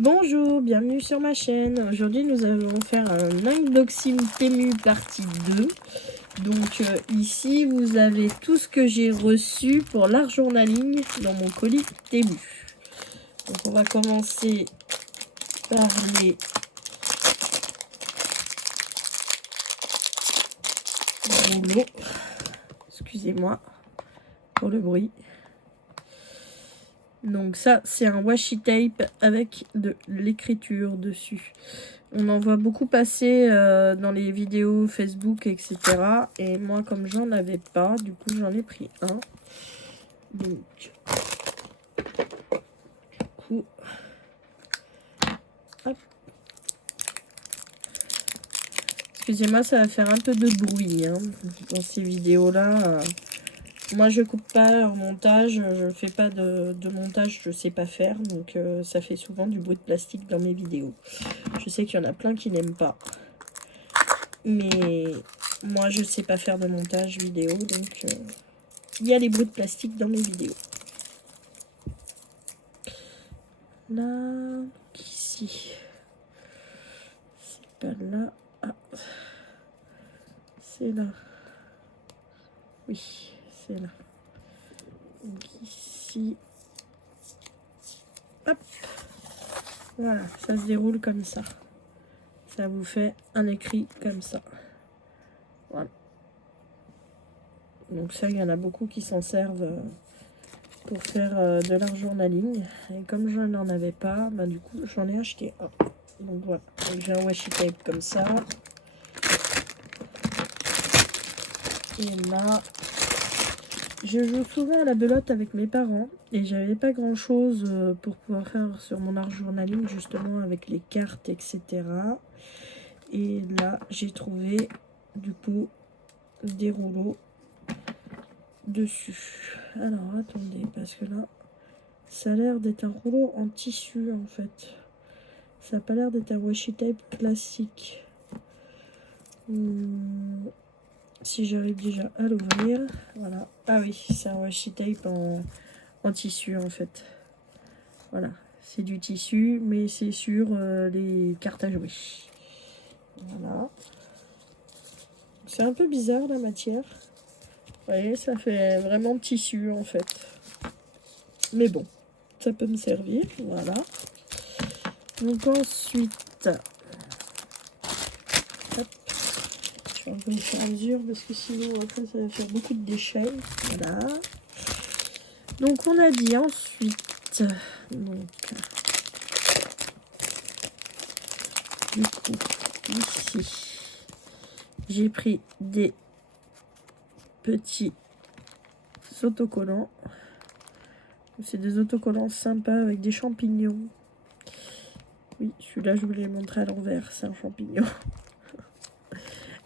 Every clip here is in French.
Bonjour, bienvenue sur ma chaîne. Aujourd'hui, nous allons faire un unboxing Temu partie 2. Donc ici, vous avez tout ce que j'ai reçu pour l'art journaling dans mon colis Temu. Donc on va commencer par les rouleaux. Excusez-moi pour le bruit. Donc ça, c'est un washi tape avec de l'écriture dessus. On en voit beaucoup passer dans les vidéos Facebook, etc. Et moi, comme j'en avais pas, du coup, j'en ai pris un. Donc, du coup, hop. Excusez-moi, ça va faire un peu de bruit hein, dans ces vidéos-là. Moi, je coupe pas en montage, je fais pas de montage, je sais pas faire. Donc, ça fait souvent du bruit de plastique dans mes vidéos. Je sais qu'il y en a plein qui n'aiment pas. Mais moi, je sais pas faire de montage vidéo, donc il y a des bruits de plastique dans mes vidéos. Là, ici. C'est pas là. Ah. C'est là. Oui, c'est là. Donc ici. Hop. Voilà, ça se déroule comme ça. Ça vous fait un écrit comme ça. Voilà. Donc ça, il y en a beaucoup qui s'en servent pour faire de l'art journaling. Et comme je n'en avais pas, bah, du coup, j'en ai acheté un. Donc voilà, j'ai un washi tape comme ça. Et là, je joue souvent à la belote avec mes parents. Et j'avais pas grand chose pour pouvoir faire sur mon art journaling, justement avec les cartes, etc. Et là, j'ai trouvé du coup des rouleaux dessus. Alors attendez, parce que là, ça a l'air d'être un rouleau en tissu en fait. Ça n'a pas l'air d'être un washi tape classique. Si j'arrive déjà à l'ouvrir, voilà. Ah oui, c'est un washi tape en tissu en fait. Voilà, c'est du tissu, mais c'est sur les cartes à jouer. Voilà. C'est un peu bizarre la matière. Vous voyez, ça fait vraiment tissu en fait. Mais bon, ça peut me servir, voilà. Donc ensuite, hop, je vais un peu au fur et à mesure parce que sinon après ça va faire beaucoup de déchets. Voilà. Donc on a dit ensuite, donc du coup ici j'ai pris des petits autocollants. C'est des autocollants sympas avec des champignons. Oui, celui-là je vous l'ai montré à l'envers, c'est un champignon.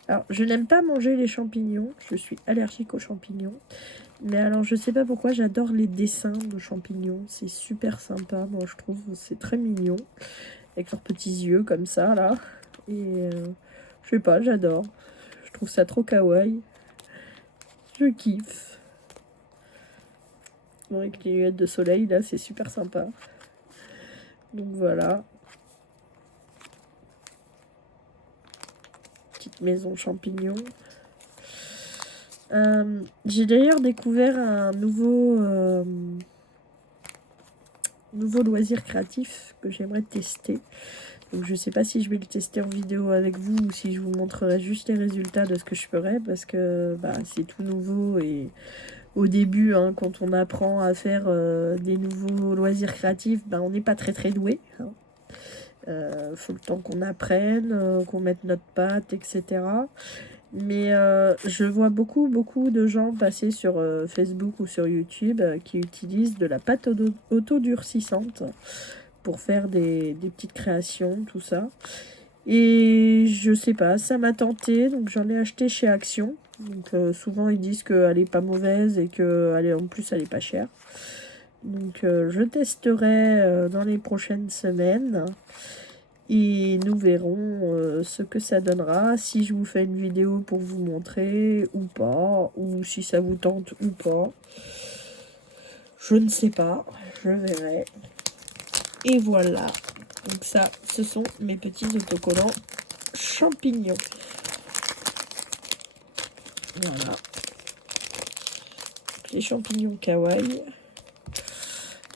Alors je n'aime pas manger les champignons, je suis allergique aux champignons. Mais alors je sais pas pourquoi j'adore les dessins de champignons, c'est super sympa, moi je trouve, c'est très mignon. Avec leurs petits yeux comme ça là. Et je sais pas, j'adore. Je trouve ça trop kawaii. Je kiffe. Bon, avec les lunettes de soleil là, c'est super sympa. Donc voilà. Petite maison champignon. J'ai d'ailleurs découvert un nouveau loisir créatif que j'aimerais tester. Donc je sais pas si je vais le tester en vidéo avec vous ou si je vous montrerai juste les résultats de ce que je ferai, parce que bah, c'est tout nouveau et au début hein, quand on apprend à faire des nouveaux loisirs créatifs, bah, on n'est pas très doué hein. Faut le temps qu'on apprenne, qu'on mette notre patte, etc. Mais je vois beaucoup de gens passer sur Facebook ou sur YouTube qui utilisent de la pâte autodurcissante pour faire des petites créations, tout ça. Et je sais pas, ça m'a tenté, donc j'en ai acheté chez Action. Donc souvent ils disent qu'elle est pas mauvaise et que en plus elle est pas chère. Donc je testerai dans les prochaines semaines. Et nous verrons ce que ça donnera, si je vous fais une vidéo pour vous montrer ou pas, ou si ça vous tente ou pas. Je ne sais pas, je verrai. Et voilà. Donc ça, ce sont mes petits autocollants champignons. Voilà. Donc, les champignons kawaii.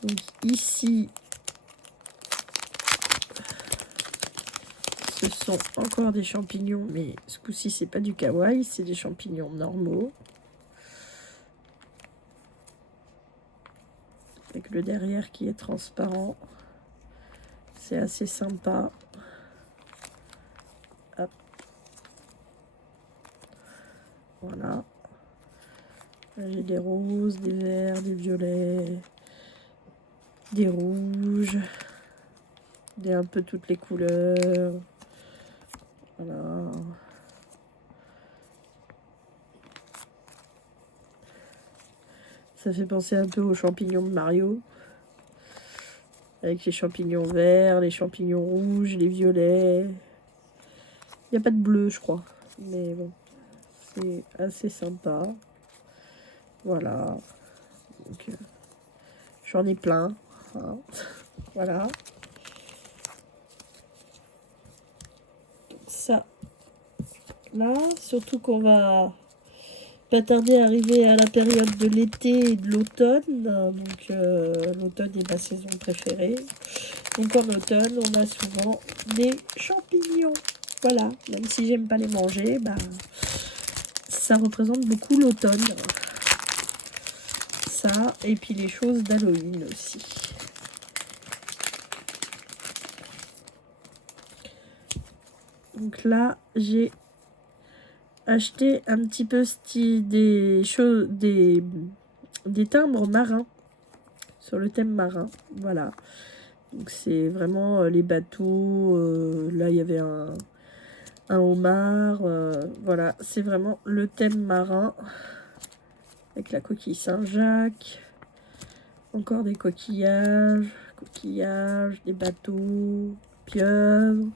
Donc ici, ce sont encore des champignons, mais ce coup-ci, c'est pas du kawaii, c'est des champignons normaux. Avec le derrière qui est transparent. C'est assez sympa. Hop. Voilà. J'ai des roses, des verts, des violets, des rouges, un peu toutes les couleurs. Voilà. Ça fait penser un peu aux champignons de Mario. Avec les champignons verts, les champignons rouges, les violets. Il n'y a pas de bleu, je crois. Mais bon, c'est assez sympa. Voilà. Donc, j'en ai plein. Hein. Voilà. Ça. Là, surtout qu'on va pas tarder à arriver à la période de l'été et de l'automne. Donc, l'automne est ma saison préférée. Donc, en automne, on a souvent des champignons. Voilà. Même si j'aime pas les manger, bah, ça représente beaucoup l'automne. Ça, et puis les choses d'Halloween aussi. Donc là, j'ai acheté un petit peu des timbres marins sur le thème marin. Voilà. Donc c'est vraiment les bateaux. Là, il y avait un homard. Voilà, c'est vraiment le thème marin. Avec la coquille Saint-Jacques. Encore des coquillages, des bateaux, pieuvres.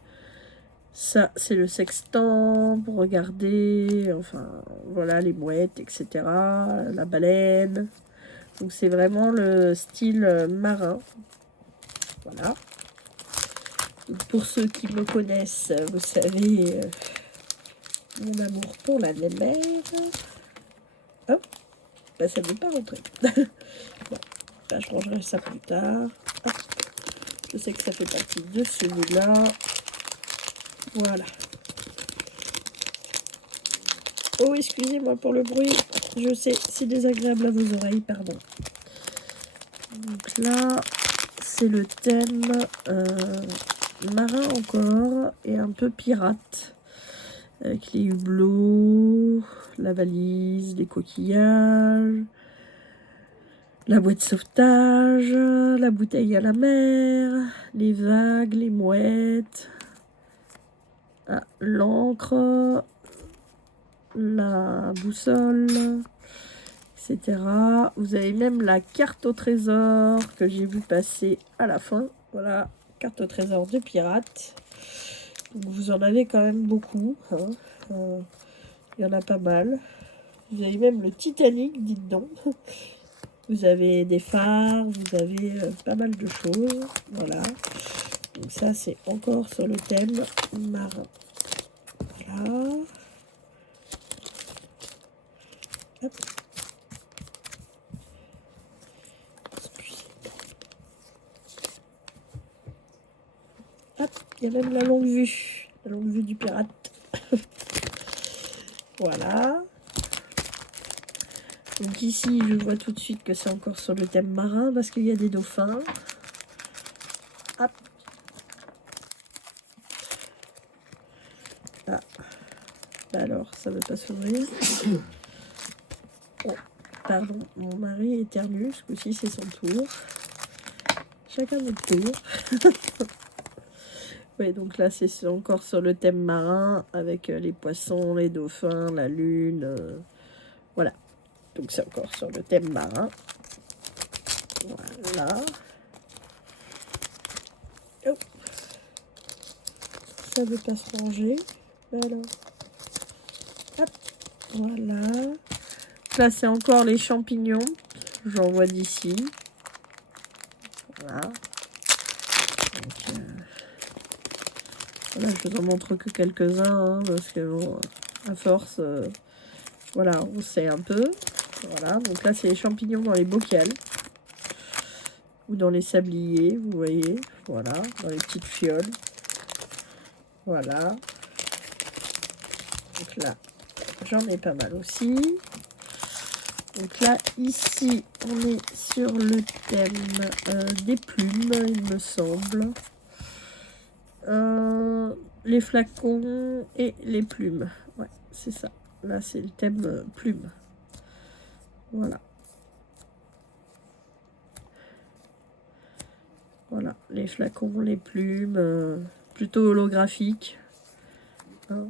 Ça, c'est le sextant pour regarder, enfin, voilà, les mouettes, etc. La baleine. Donc, c'est vraiment le style marin. Voilà. Donc, pour ceux qui me connaissent, vous savez, mon amour pour la mer. Hop, bah, ça ne veut pas rentrer. Bon, bah, je rangerai ça plus tard. Hop. Je sais que ça fait partie de celui-là. Voilà. Oh, excusez-moi pour le bruit. Je sais, c'est désagréable à vos oreilles, pardon. Donc là, c'est le thème marin encore et un peu pirate. Avec les hublots, la valise, les coquillages, la boîte de sauvetage, la bouteille à la mer, les vagues, les mouettes, l'encre, la boussole, etc. Vous avez même la carte au trésor que j'ai vu passer à la fin. Voilà, carte au trésor de pirate. Donc vous en avez quand même beaucoup. Hein. Il y en a pas mal. Vous avez même le Titanic, dites donc. Vous avez des phares, vous avez pas mal de choses. Voilà. Donc ça, c'est encore sur le thème marin. Voilà. Hop. Hop, il y a même la longue vue du pirate. Voilà. Donc ici, je vois tout de suite que c'est encore sur le thème marin parce qu'il y a des dauphins. Hop. Ah. Alors, ça ne veut pas s'ouvrir. Oh, pardon, mon mari éternue. Ce coup-ci, c'est son tour. Chacun notre tour. Oui, donc là, c'est encore sur le thème marin avec les poissons, les dauphins, la lune. Voilà. Donc, c'est encore sur le thème marin. Voilà. Oh. Ça ne veut pas se ranger. Alors. Hop. Voilà. Là, c'est encore les champignons. J'en vois d'ici. Voilà. Donc, Voilà, je vous en montre que quelques-uns, hein, parce que bon, à force, voilà, on sait un peu. Voilà, donc là c'est les champignons dans les bocals. Ou dans les sabliers, vous voyez. Voilà, dans les petites fioles. Voilà. Donc là, j'en ai pas mal aussi. Donc là, ici, on est sur le thème des plumes, il me semble. Les flacons et les plumes. Ouais, c'est ça. Là, c'est le thème plumes. Voilà. Voilà, les flacons, les plumes, plutôt holographiques. Hein.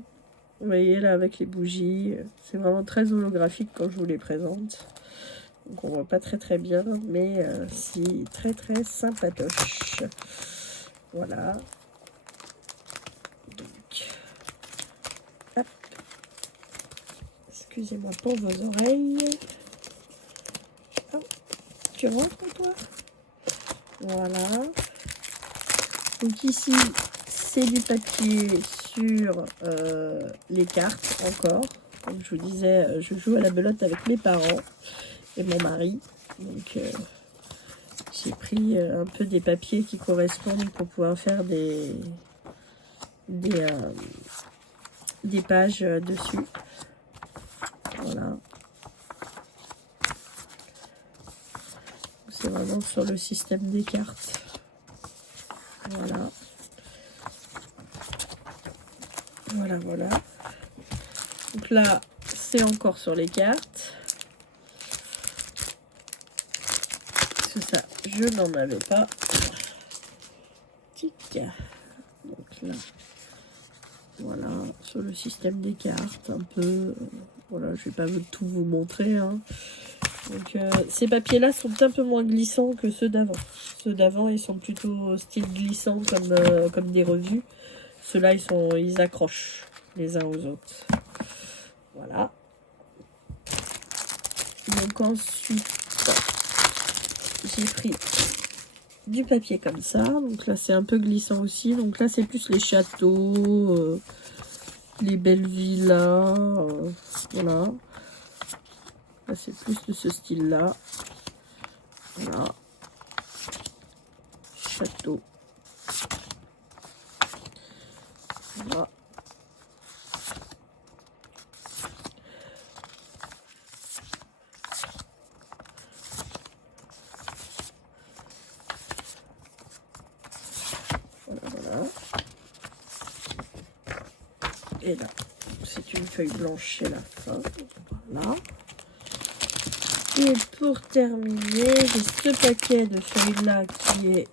Vous voyez là avec les bougies, c'est vraiment très holographique quand je vous les présente. Donc on voit pas très bien, mais si très sympatoche. Voilà. Donc, hop. Excusez-moi pour vos oreilles. Oh, tu rentres toi? Voilà. Donc ici, c'est du papier sur les cartes encore. Comme je vous disais, je joue à la belote avec mes parents et mon mari. Donc j'ai pris un peu des papiers qui correspondent pour pouvoir faire des pages dessus. Voilà. C'est vraiment sur le système des cartes. Voilà. Voilà. Donc là, c'est encore sur les cartes. C'est ça, je n'en avais pas. Tic. Donc là, voilà, sur le système des cartes, un peu. Voilà, je vais pas tout vous montrer. Hein. Donc ces papiers-là sont un peu moins glissants que ceux d'avant. Ceux d'avant, ils sont plutôt style glissant comme des revues. Ceux-là, ils accrochent les uns aux autres. Voilà. Donc ensuite, j'ai pris du papier comme ça. Donc là, c'est un peu glissant aussi. Donc là, c'est plus les châteaux, les belles villas. Voilà. Là, c'est plus de ce style-là. Voilà. Château. Voilà. Voilà. Et là, c'est une feuille blanche chez la fin. Voilà. Et pour terminer, j'ai ce paquet de feuilles-là qui est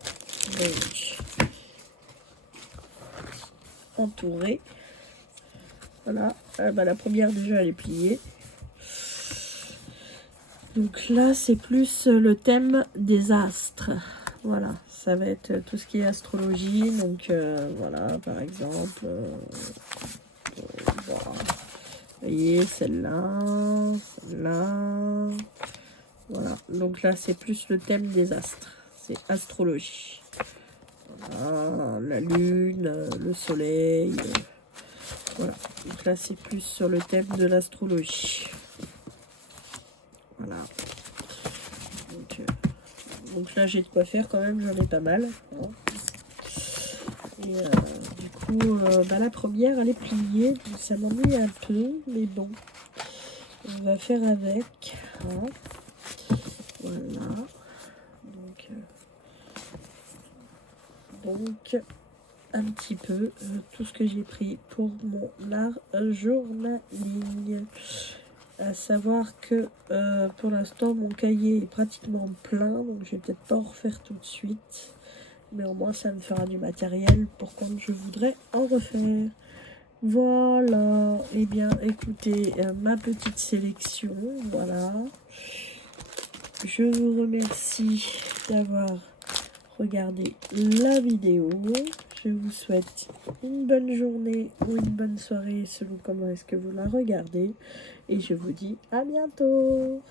donc entouré. Voilà. La première, déjà, elle est pliée. Donc là, c'est plus le thème des astres. Voilà, ça va être tout ce qui est astrologie. Donc voilà, par exemple, voilà. Vous voyez, celle-là. Voilà, donc là, c'est plus le thème des astres. C'est astrologie. Voilà, la lune, le soleil. Voilà, donc là, c'est plus sur le thème de l'astrologie. Voilà. Donc là, j'ai de quoi faire quand même, j'en ai pas mal. Hein. Et du coup, la première, elle est pliée, donc ça m'ennuie un peu, mais bon, on va faire avec. Hein. Voilà. Donc un petit peu tout ce que j'ai pris pour mon art journaling. À savoir que pour l'instant, mon cahier est pratiquement plein, donc je vais peut-être pas en refaire tout de suite. Mais au moins, ça me fera du matériel pour quand je voudrais en refaire. Voilà. Eh bien, écoutez, ma petite sélection. Voilà. Je vous remercie d'avoir regardé la vidéo. Je vous souhaite une bonne journée ou une bonne soirée selon comment est-ce que vous la regardez. Et je vous dis à bientôt.